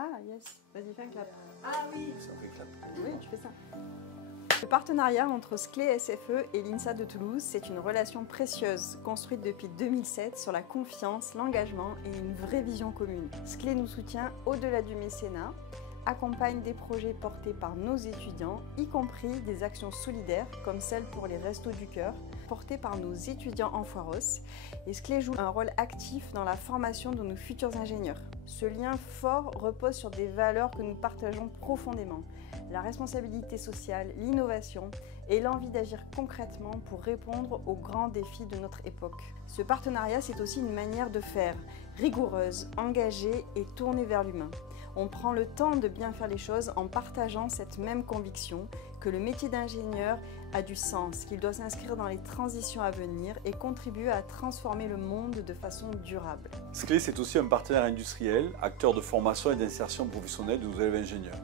Ah, yes. Vas-y, fais un clap. Ah oui. Ça fait clap. Oui, tu fais ça. Le partenariat entre SCLÉ SFE et l'INSA de Toulouse, c'est une relation précieuse construite depuis 2007 sur la confiance, l'engagement et une vraie vision commune. SCLÉ nous soutient au-delà du mécénat, accompagne des projets portés par nos étudiants, y compris des actions solidaires comme celle pour les Restos du Cœur, portées par nos étudiants en Foiros. Et SCLÉ joue un rôle actif dans la formation de nos futurs ingénieurs. Ce lien fort repose sur des valeurs que nous partageons profondément. La responsabilité sociale, l'innovation et l'envie d'agir concrètement pour répondre aux grands défis de notre époque. Ce partenariat, c'est aussi une manière de faire, rigoureuse, engagée et tournée vers l'humain. On prend le temps de bien faire les choses en partageant cette même conviction que le métier d'ingénieur a du sens, qu'il doit s'inscrire dans les transitions à venir et contribuer à transformer le monde de façon durable. SCLÉ, c'est aussi un partenaire industriel, acteur de formation et d'insertion professionnelle de nos élèves ingénieurs.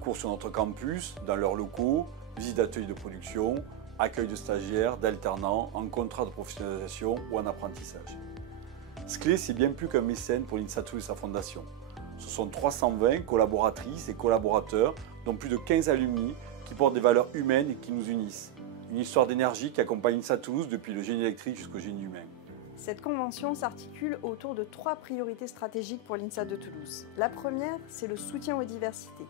Cours sur notre campus, dans leurs locaux, visite d'ateliers de production, accueil de stagiaires, d'alternants, en contrat de professionnalisation ou en apprentissage. SCLÉ, c'est bien plus qu'un mécène pour l'INSA Toulouse et sa fondation. Ce sont 320 collaboratrices et collaborateurs, dont plus de 15 alumni qui portent des valeurs humaines et qui nous unissent. Une histoire d'énergie qui accompagne l'INSA Toulouse depuis le génie électrique jusqu'au génie humain. Cette convention s'articule autour de 3 priorités stratégiques pour l'INSA de Toulouse. La première, c'est le soutien aux diversités.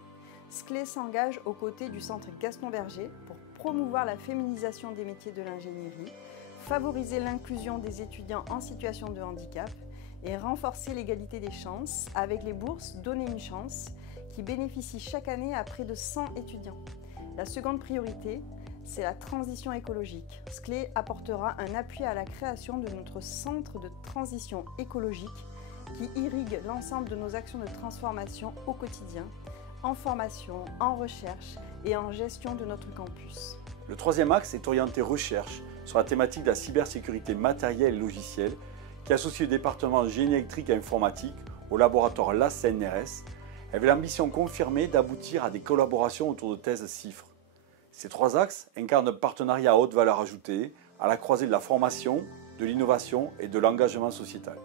SCLÉ s'engage aux côtés du centre Gaston Berger pour promouvoir la féminisation des métiers de l'ingénierie, favoriser l'inclusion des étudiants en situation de handicap et renforcer l'égalité des chances avec les bourses Donner une chance qui bénéficient chaque année à près de 100 étudiants. La seconde priorité, c'est la transition écologique. SCLÉ apportera un appui à la création de notre centre de transition écologique qui irrigue l'ensemble de nos actions de transformation au quotidien, en formation, en recherche et en gestion de notre campus. Le troisième axe est orienté recherche sur la thématique de la cybersécurité matérielle et logicielle qui associe le département génie électrique et informatique au laboratoire LAS-CNRS avec l'ambition confirmée d'aboutir à des collaborations autour de thèses CIFRE. Ces 3 axes incarnent un partenariat à haute valeur ajoutée à la croisée de la formation, de l'innovation et de l'engagement sociétal.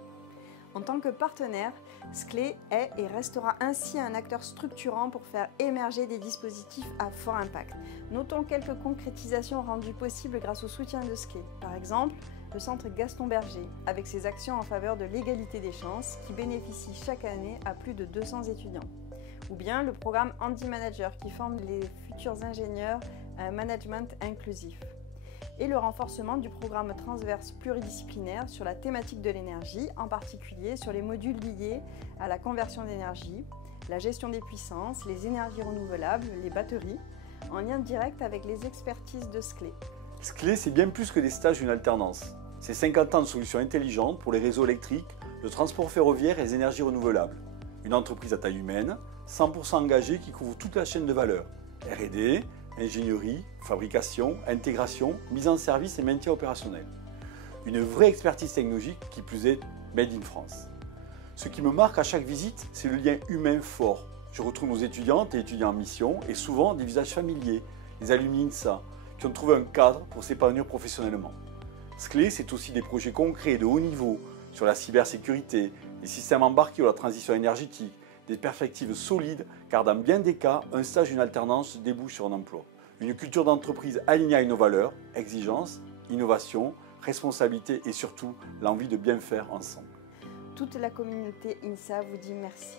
En tant que partenaire, SCLÉ est et restera ainsi un acteur structurant pour faire émerger des dispositifs à fort impact. Notons quelques concrétisations rendues possibles grâce au soutien de SCLÉ. Par exemple, le centre Gaston Berger, avec ses actions en faveur de l'égalité des chances qui bénéficie chaque année à plus de 200 étudiants. Ou bien le programme Handy Manager qui forme les futurs ingénieurs à un management inclusif. Et le renforcement du programme transverse pluridisciplinaire sur la thématique de l'énergie, en particulier sur les modules liés à la conversion d'énergie, la gestion des puissances, les énergies renouvelables, les batteries, en lien direct avec les expertises de SCLÉ. SCLÉ, c'est bien plus que des stages ou une alternance. C'est 50 ans de solutions intelligentes pour les réseaux électriques, le transport ferroviaire et les énergies renouvelables. Une entreprise à taille humaine, 100% engagée qui couvre toute la chaîne de valeur. R&D, ingénierie, fabrication, intégration, mise en service et maintien opérationnel. Une vraie expertise technologique qui plus est made in France. Ce qui me marque à chaque visite, c'est le lien humain fort. Je retrouve nos étudiantes et étudiants en mission et souvent des visages familiers, les alumni INSA, qui ont trouvé un cadre pour s'épanouir professionnellement. SCLÉ, c'est aussi des projets concrets de haut niveau sur la cybersécurité, les systèmes embarqués ou la transition énergétique, des perspectives solides, car dans bien des cas, un stage ou une alternance débouche sur un emploi. Une culture d'entreprise alignée à nos valeurs, exigence, innovation, responsabilité et surtout l'envie de bien faire ensemble. Toute la communauté INSA vous dit merci.